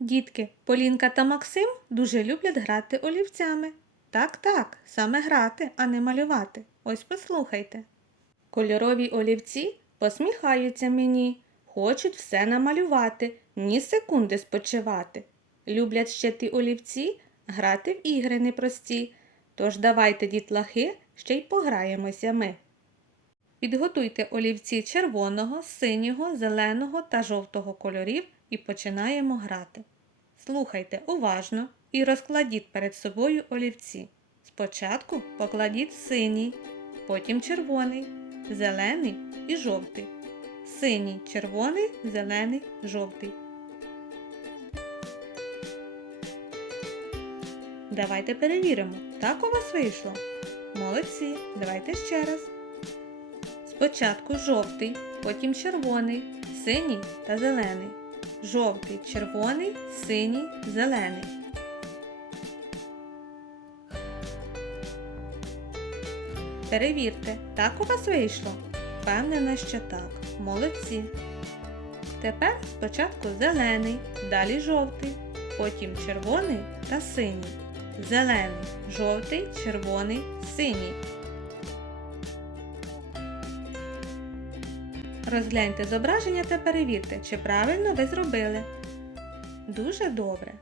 Дітки, Полінка та Максим дуже люблять грати олівцями. Так, так, саме грати, а не малювати. Ось послухайте. Кольорові олівці посміхаються мені, хочуть все намалювати, ні секунди спочивати. Люблять ще ті олівці грати в ігри непрості. Тож давайте, дітлахи, ще й пограємося ми. Підготуйте олівці червоного, синього, зеленого та жовтого кольорів і починаємо грати. Слухайте уважно і розкладіть перед собою олівці. Спочатку покладіть синій, потім червоний, зелений і жовтий. Синій, червоний, зелений, жовтий. Давайте перевіримо, так у вас вийшло? Молодці, давайте ще раз. Спочатку жовтий, потім червоний, синій та зелений. Жовтий, червоний, синій, зелений. Перевірте, так у вас вийшло? Впевнена, що так. Молодці. Тепер спочатку зелений, далі жовтий, потім червоний та синій. Зелений, жовтий, червоний, синій. Розгляньте зображення та перевірте, чи правильно ви зробили. Дуже добре.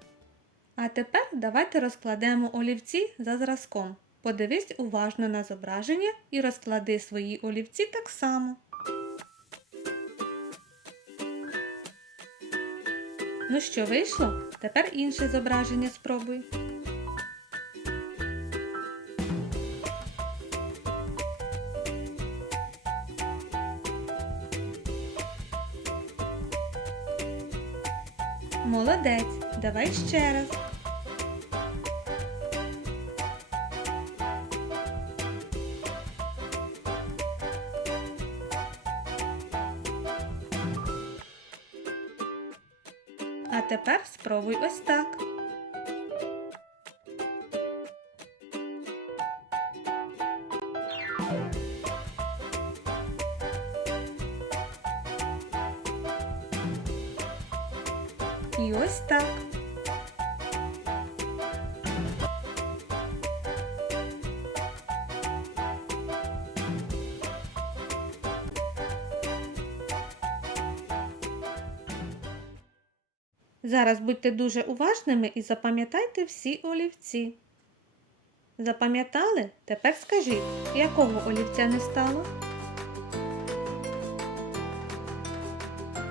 А тепер давайте розкладемо олівці за зразком. Подивись уважно на зображення і розклади свої олівці так само. Ну що вийшло? Тепер інше зображення спробуй. Молодець, давай ще раз. А тепер спробуй ось так. І ось так. Зараз будьте дуже уважними і запам'ятайте всі олівці. Запам'ятали? Тепер скажіть, якого олівця не стало?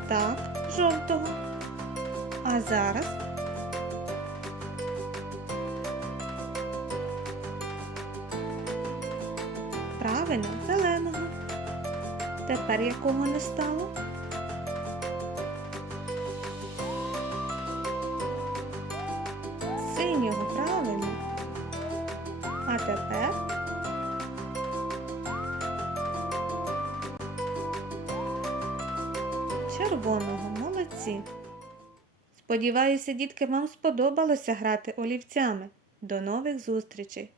Так, жовтого. А зараз правильно, зеленого. Тепер якого не стало? Синього, правильно. А тепер червоного, молодці. Сподіваюся, дітки, вам сподобалося грати олівцями. До нових зустрічей!